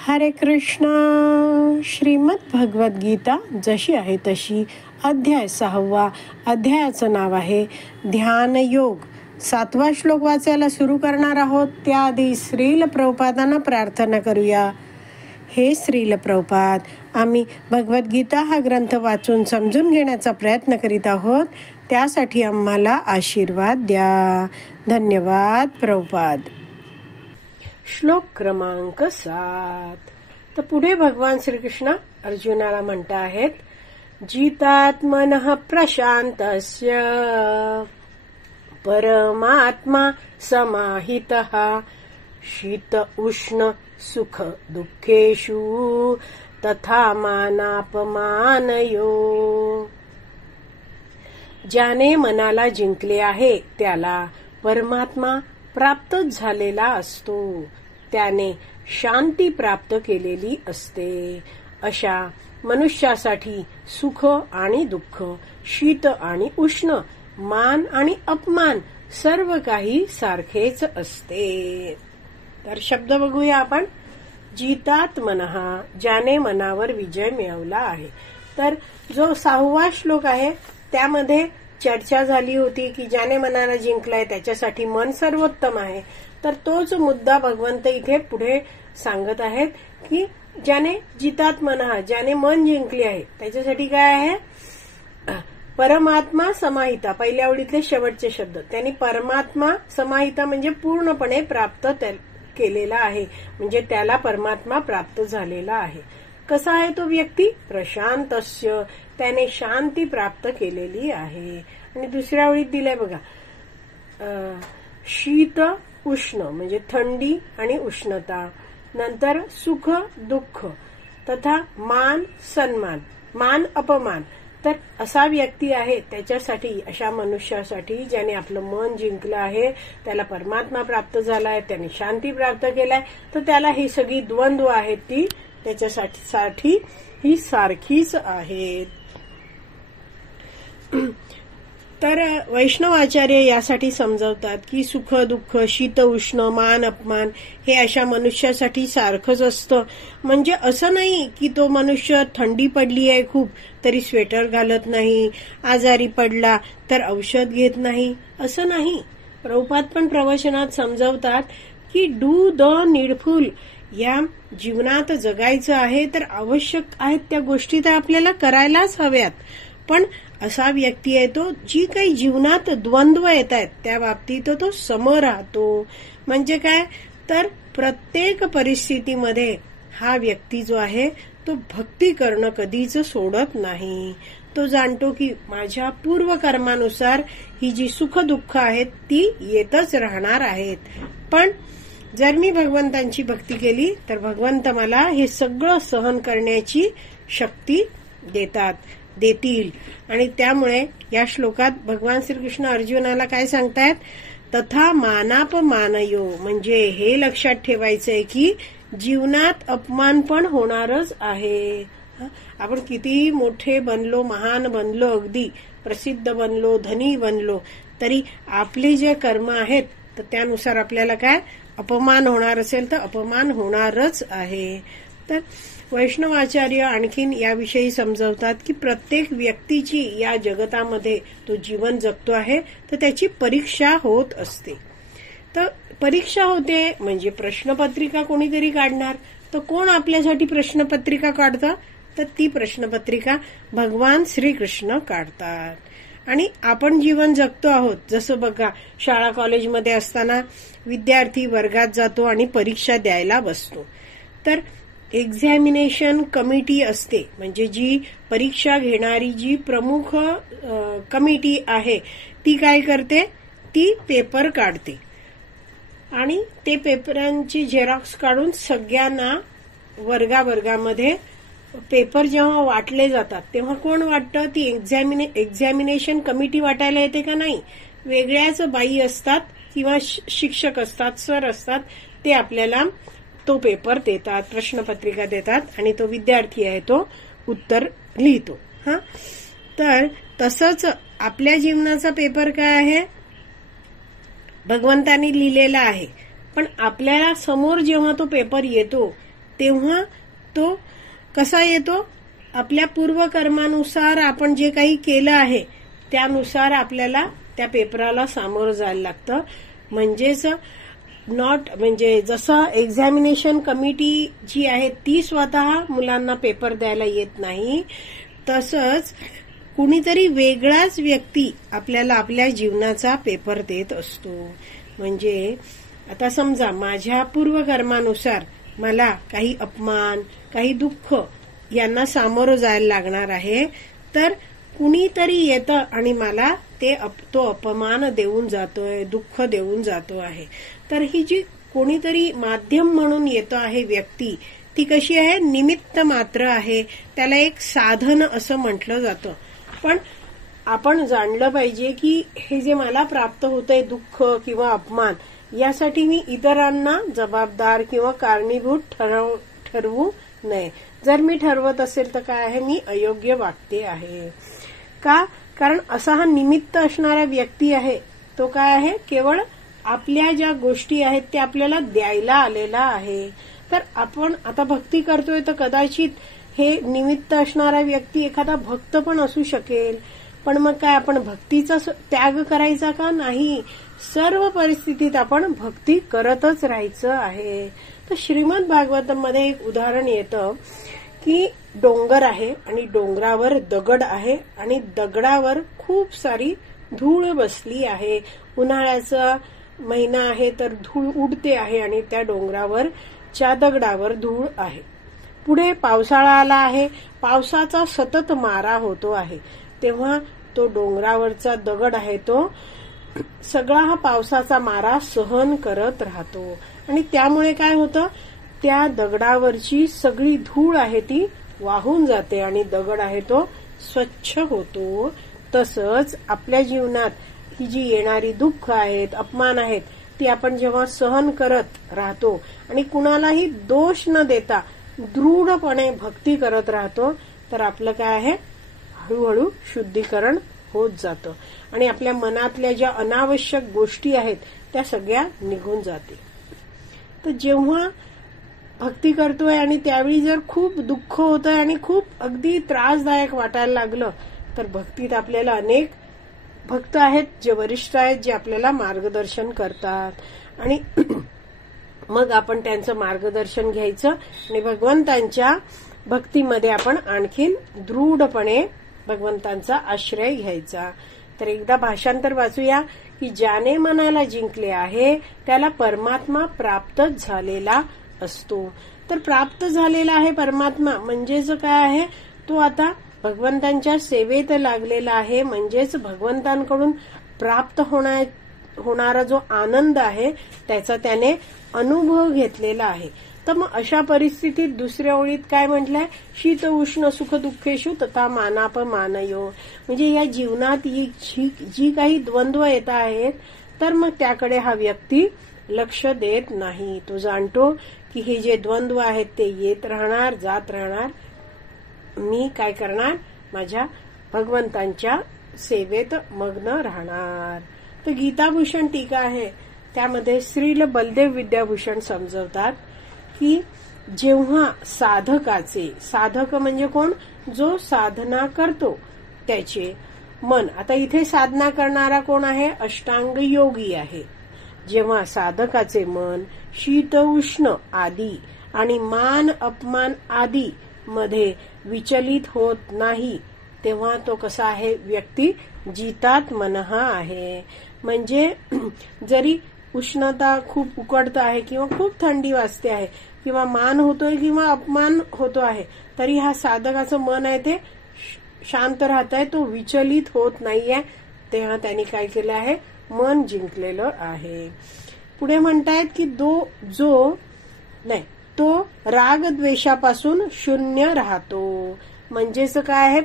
हरे कृष्णा. श्रीमद भगवद गीता जशी आहे तशी, अध्याय 6. अध्यायाचं नाव आहे ध्यान योग. 7वा श्लोक वाचायला सुरू करणार आहोत. त्याआधी श्रील प्रभुपादांना प्रार्थना करूया. हे श्रील प्रभुपाद, आम्ही भगवद्गीता हा ग्रंथ वाचून समजून घेण्याचा प्रयत्न करीत आहोत. त्यासाठी आम्हाला आशीर्वाद द्या. धन्यवाद प्रभुपाद. श्लोक क्रमांक 7. तर पुढे भगवान श्रीकृष्ण अर्जुनाला म्हणता आहेत, जितात्मनः प्रशांतस्य परमात्मा समाहितः शीत उष्ण सुख दुःखेषु तथा मानापमानयो. ज्याने मनाला जिंकले आहे त्याला परमात्मा प्राप्तच झालेला असतो. त्याने शांती प्राप्त केलेली असते. अशा मनुष्यासाठी सुख आणि दुःख, शीत आणि उष्ण, मान आणि अपमान सर्व काही सारखेच असते. तर शब्द बघूया आपण. जितात्मनः, ज्याने मनावर विजय मिळवला आहे. तर जो 6वा श्लोक आहे त्यामध्ये चर्चा झाली होती की ज्याने मनाला जिंकलाय त्याच्यासाठी मन सर्वोत्तम आहे. तर तोच मुद्दा भगवंत इथे पुढे सांगत आहेत की ज्याने जितात्मनः, ज्याने मन जिंकले आहे त्याच्यासाठी काय आहे, परमात्मा समाहिता. पहिल्या ओळीतले शेवटचे शब्द, त्यांनी परमात्मा समाहिता म्हणजे पूर्णपणे प्राप्त केलेला आहे, म्हणजे त्याला परमात्मा प्राप्त झालेला आहे. कसा आहे तो व्यक्ती, प्रशांतस्य, त्याने शांती प्राप्त केलेली आहे. आणि दुसऱ्या ओळीत दिलंय बघा, शीत उष्ण म्हणजे थंडी आणि उष्णता, नंतर सुख दुःख तथा मान सन्मान, मान अपमान. तर असा व्यक्ती आहे त्याच्यासाठी, अशा मनुष्यासाठी ज्याने आपलं मन जिंकलं आहे, त्याला परमात्मा प्राप्त झालाय, त्याने शांती प्राप्त केलाय, तर त्याला ही सगळी द्वंद्व आहेत ती त्याच्यासाठी ही सारखीच आहेत. तर वैष्णवाचार्य यासाठी समजावतात की सुख दुःख, शीत उष्ण, मान अपमान हे अशा मनुष्यासाठी सारखंच असतं. म्हणजे असं नाही की तो मनुष्य थंडी पडली आहे खूप तरी स्वेटर घालत नाही, आजारी पडला तर औषध घेत नाही, असं नाही. प्रभुपाद पण प्रवचनात समजावतात की डू द नीडफुल. या जीवनात जगायचं आहे तर आवश्यक आहेत त्या गोष्टी तर आपल्याला करायलाच हव्यात. पण असा व्यक्ती आहे तो जी काही जीवनात द्वंद्व येत आहेत त्या बाबतीत तो सम राहतो. म्हणजे काय, तर प्रत्येक परिस्थितीमध्ये हा व्यक्ती जो आहे तो भक्ती करणं कधीच सोडत नाही. तो जाणतो की माझ्या पूर्व कर्मानुसार ही जी सुख दुःख आहेत ती येतच राहणार आहेत. पण जर मी भगवंतांची भक्ती केली तर भगवंत मला हे सगळं सहन करण्याची शक्ती देतील. आणि त्यामुळे या श्लोकात भगवान श्रीकृष्ण अर्जुनाला काय सांगतायत, तथा मानापमानयो, म्हणजे हे लक्षात ठेवायचंय की जीवनात अपमान पण होणारच आहे. आपण किती मोठे बनलो, महान बनलो, अगदी प्रसिद्ध बनलो, धनी बनलो, तरी आपले जे कर्म आहेत तर त्यानुसार आपल्याला काय अपमान होणार असेल तर अपमान होणारच आहे. तर वैष्णवाचार्य आणखीन याविषयी समजावतात की प्रत्येक व्यक्तीची या जगतामध्ये तो जीवन जगतो आहे तर त्याची परीक्षा होत असते. तर परीक्षा होते म्हणजे प्रश्नपत्रिका कोणीतरी काढणार. तर कोण आपल्यासाठी प्रश्नपत्रिका काढतं, तर ती प्रश्नपत्रिका भगवान श्रीकृष्ण काढतात. आणि आपण जीवन जगतो आहोत. जसं बघा, शाळा कॉलेजमध्ये असताना विद्यार्थी वर्गात जातो आणि परीक्षा द्यायला बसतो. तर एक्झामिनेशन कमिटी असते, म्हणजे जी परीक्षा घेणारी जी प्रमुख कमिटी आहे ती काय करते, ती पेपर काढते आणि ते पेपरांची झेरॉक्स काढून सगळ्यांना वर्गामध्ये पेपर जेव्हा वाटले जातात तेव्हा कोण वाटतं, ती एक्झामिनेशन कमिटी वाटायला येते का नाही. वेगळ्याच बाई असतात किंवा शिक्षक असतात, सर असतात, ते आपल्याला तो पेपर देतात, प्रश्नपत्रिका देतात आणि तो विद्यार्थी आहे तो उत्तर लिहितो. तर तसंच आपल्या जीवनाचा पेपर काय आहे, भगवंतानी लिहिलेला आहे. पण आपल्याला समोर जेव्हा तो पेपर येतो तेव्हा तो कसा येतो? आपल्या पूर्वकर्मानुसार आपण जे काही केलं आहे त्यानुसार आपल्याला त्या पेपराला सामोरं जायला लागतं. म्हणजेच म्हणजे जसं एक्झामिनेशन कमिटी जी आहे ती स्वतः मुलांना पेपर द्यायला येत नाही, तसंच कुणीतरी वेगळाच व्यक्ती आपल्याला आपल्या जीवनाचा पेपर देत असतो. म्हणजे आता समजा माझ्या पूर्वकर्मानुसार मला काही अपमान, काही दुःख यांना सामोरं जायला लागणार आहे, तर कुणीतरी येतं आणि मला तो अपमान देऊन जातोय, दुःख देऊन जातो आहे. तर ही जी कोणीतरी माध्यम म्हणून येतो आहे व्यक्ती, ती कशी आहे? निमित्त मात्र आहे. त्याला एक साधन असं म्हटलं जातं. पण आपण जाणलं पाहिजे की हे जे मला प्राप्त होतंय दुःख किंवा अपमान, यासाठी मी इतरांना जबाबदार किंवा कारणीभूत ठरवू नये. जर मी ठरवत असेल तर काय आहे? मी अयोग्य वागते आहे. का? कारण असा हा निमित्त असणारा व्यक्ती आहे तो काय आहे? केवळ आपल्या ज्या गोष्टी आहेत त्या आपल्याला द्यायला आलेला आहे. तर आपण आता भक्ती करतोय तर कदाचित हे निमित्त असणारा व्यक्ती एखादा भक्त पण असू शकेल. पण मग काय आपण भक्तीचा त्याग करायचा का? नाही. सर्व परिस्थितीत आपण भक्ती करतच राहायचं आहे. तर श्रीमद भागवतमध्ये एक उदाहरण येतं की डोंगर आहे आणि डोंगरावर दगड आहे आणि दगडावर खूप सारी धूळ बसली आहे. उन्हाळ्याचा महिना आहे तर धूळ उडते आहे आणि त्या डोंगरावरच्या दगडावर धूळ आहे. पुढे पावसाळा आला आहे, पावसाचा सतत मारा होतो आहे. तेव्हा तो डोंगरावरचा दगड आहे तो सगळा हा पावसाचा मारा सहन करत राहतो आणि त्यामुळे काय होतं? त्या दगडावरची सगळी धूळ आहे ती वाहून जाते आणि दगड आहे तो स्वच्छ होतो. तसंच आपल्या जीवनात ही जी येणारी दुःख आहेत, अपमान आहेत, ती आपण जेव्हा सहन करत राहतो आणि कुणालाही दोष न देता दृढपणे भक्ती करत राहतो, तर आपलं काय आहे? हळूहळू शुद्धीकरण होत जातं आणि आपल्या मनातल्या ज्या अनावश्यक गोष्टी आहेत त्या सगळ्या निघून जातील. तर जेव्हा भक्ती करतोय आणि त्यावेळी जर खूप दुःख होतंय आणि खूप अगदी त्रासदायक वाटायला लागलं, तर भक्तीत आपल्याला अनेक भक्त आहेत जे वरिष्ठ आहेत, जे आपल्याला मार्गदर्शन करतात आणि मग आपण त्यांचं मार्गदर्शन घ्यायचं आणि भगवंतांच्या भक्तीमध्ये आपण आणखीन दृढपणे भगवंतांचा आश्रय घ्यायचा. तर एकदा भाषांतर वाचूया की ज्याने मनाला जिंकले आहे त्याला परमात्मा प्राप्तच झालेला असतो. तर प्राप्त झालेला आहे परमात्मा म्हणजेच काय आहे? तो आता भगवंतांच्या सेवेत लागलेला आहे. म्हणजेच भगवंतांकडून प्राप्त होणारा जो आनंद आहे त्याचा त्याने अनुभव घेतलेला आहे. तर मग अशा परिस्थितीत दुसऱ्या ओळीत काय म्हटलंय? शीत उष्ण सुख दुःखेषु तथा मानापमानयो. म्हणजे या जीवनात जी काही द्वंद्व येत आहेत तर मग त्याकडे हा व्यक्ती लक्ष देत नाही. तो जाणतो की हे जे द्वंद्व आहेत ते येत राहणार, जात राहणार. मी काय करणार? माझ्या भगवंतांच्या सेवेत मग्न राहणार. तर गीताभूषण टीका आहे त्यामध्ये श्रील बलदेव विद्याभूषण समजवतात की जेव्हा साधक म्हणजे कोण? जो साधना करतो त्याचे मन. आता इथे साधना करणारा कोण आहे? अष्टांग योगी आहे. जेव्हा साधकाचे मन शीत उष्ण आदी आणि मान अपमान आदी मध्ये विचलित होत नाही, तेव्हा तो कसा आहे? व्यक्ती जितात मनहा आहे. म्हणजे जरी उष्णता खूप उकडत आहे किंवा खूप थंडी वाजते आहे किंवा मान होतोय किंवा अपमान होतो आहे, तरी हा साधकाचं मन आहे ते शांत राहत आहे, तो विचलित होत नाहीये. तेव्हा त्यांनी काय केलं आहे? मन जिंकलेलं आहे. पुढे म्हणतायत की तो राग द्वेषापासून शून्य राहतो. म्हणजेच काय आहे?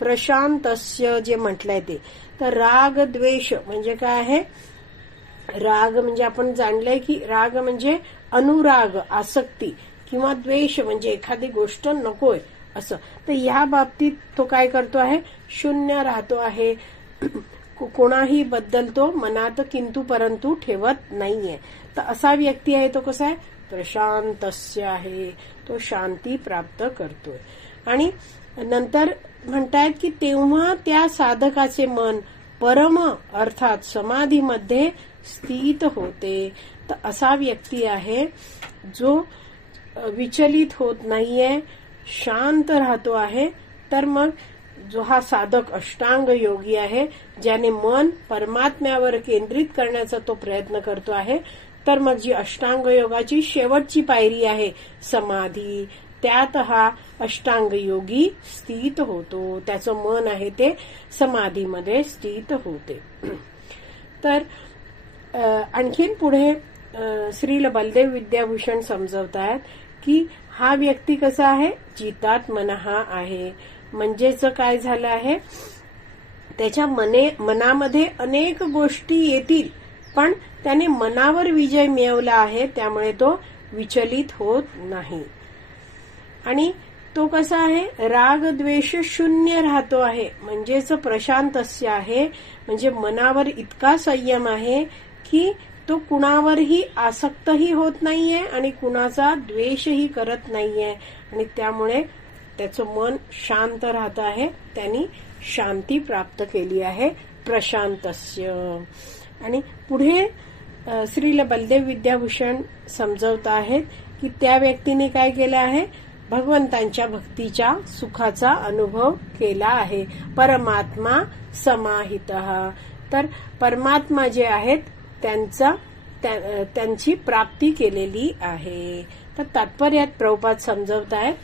प्रशांतस्य जे म्हटलंय ते. तर राग द्वेष म्हणजे काय आहे? राग म्हणजे आपण जाणलंय की राग म्हणजे अनुराग, आसक्ती, किंवा द्वेष म्हणजे एखादी गोष्ट नकोय असं. तर या बाबतीत तो काय करतो आहे? शून्य राहतो आहे. कोणाही बद्दल तो मनात किंतु परंतु ठेवत नाहीये. तर असा व्यक्ती आहे तो कसा आहे? प्रशांतस्य आहे, तो शांती प्राप्त करतोय. आणि नंतर म्हणतायत की तेव्हा त्या साधकाचे मन परम अर्थात समाधीमध्ये स्थित होते. तर असा व्यक्ती आहे जो विचलित होत नाहीये, शांत राहतो आहे. तर मग जो हा साधक अष्टांग योगी आहे, ज्याने मन परमात्म्यावर केंद्रित करण्याचा तो प्रयत्न करतो आहे, तर मग जी अष्टांग योगाची शेवटची पायरी आहे समाधी, त्यात हा अष्टांग योगी स्थित होतो. त्याचं मन आहे ते समाधीमध्ये स्थित होते. तर आणखीन पुढे श्रील बलदेव विद्याभूषण समजवतात की हा व्यक्ती कसा आहे, चितात्मनः आहे. म्हणजेच काय झालं आहे, त्याच्या मनामध्ये अनेक गोष्टी येतील, पण त्याने मनावर विजय मिळवला आहे, त्यामुळे तो विचलित होत नाही. आणि तो कसा आहे, राग द्वेष शून्य राहतो आहे. म्हणजेच प्रशांतस्य आहे. म्हणजे मनावर इतका संयम आहे की तो कुणावरही आसक्तही होत नाहीये आणि कुणाचा द्वेषही करत नाहीये. आणि त्यामुळे त्याचं मन शांत राहत आहे. त्यांनी शांती प्राप्त केली आहे, प्रशांतस्य. आणि पुढे श्रील बलदेव विद्याभूषण समजवत आहेत की त्या व्यक्तीने काय केलं आहे, भगवंतांच्या भक्तीच्या सुखाचा अनुभव केला आहे. परमात्मा समाहितः. तर परमात्मा जे आहेत त्यांची प्राप्ती केलेली आहे. तर तात्पर्यात प्रभुपाद समजवत आहेत,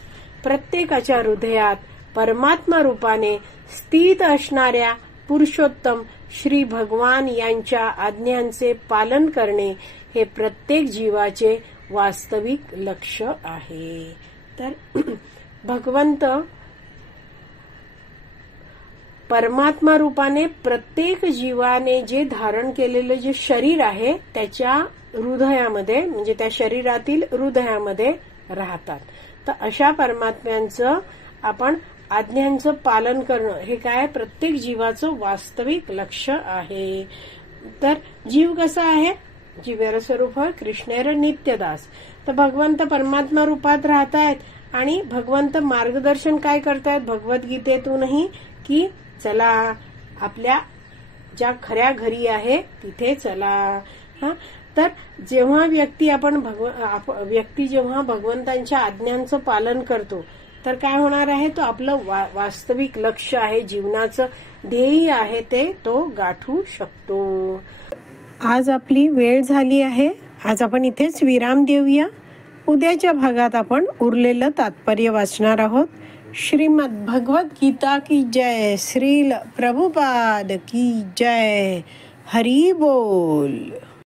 प्रत्येकाच्या हृदयात परमात्मा रूपाने स्थित असणाऱ्या पुरुषोत्तम श्री भगवान यांच्या आज्ञांचे पालन करणे हे प्रत्येक जीवाचे वास्तविक लक्ष्य आहे. तर भगवंत परमात्मा रूपाने प्रत्येक जीवाने जे धारण केलेलं जे शरीर आहे त्याच्या हृदयामध्ये, म्हणजे त्या शरीरातील हृदयामध्ये राहतात. तर अशा परमात्म्यांचं आपण आज्ञांचं पालन करणं हे काय प्रत्येक जीवाचं वास्तविक लक्ष्य आहे. तर जीव कसा आहे, जीवेर स्वरूप कृष्णेर नित्यदास. तर भगवंत परमात्मा रूपात राहतायत आणि भगवंत मार्गदर्शन काय करतायत भगवद्गीतेतूनही की चला आपल्या ज्या खऱ्या घरी आहे तिथे चला. तर जेव्हा व्यक्ती जेव्हा भगवंतांच्या आज्ञांचं पालन करतो तर काय होणार आहे, तो आपलं वास्तविक लक्ष्य आहे, जीवनाचं ध्येय आहे ते तो गाठू शकतो. आज आपली वेळ झाली आहे. आज आपण इथेच विराम देऊया. उद्याच्या भागात आपण उरलेलं तात्पर्य वाचणार आहोत. श्रीमद् भगवत गीता की जय. श्रील प्रभुपाद की जय. हरी बोल.